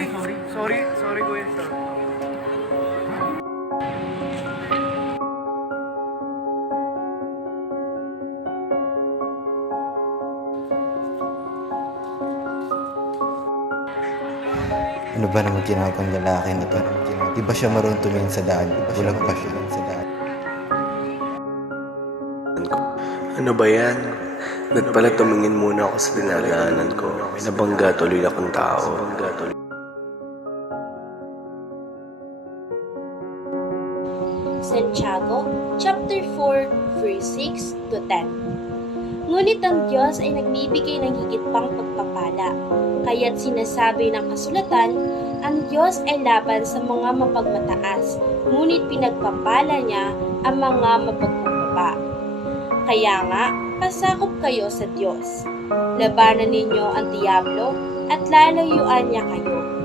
Sorry, sorry kuya. Sorry. Ano ba naman ginagawa ng lalaki na to? Di ba siya marunong tumingin sa daan? Bulag pa siya sa daan. Ano ba yan? Ba't pala tumingin muna ako sa dinadaanan ko? Nabangga tuloy akong tao. Santiago chapter 4 verse 6 to 10. Ngunit ang Diyos ay nagbibigay ng higit pang pagpapala. Kaya't sinasabi ng kasulatan, ang Diyos ay laban sa mga mapagmataas, ngunit pinagpapala niya ang mga mapagkumbaba. Kaya nga, pasakop kayo sa Diyos. Labanan ninyo ang Diablo at lalayuan niya kayo.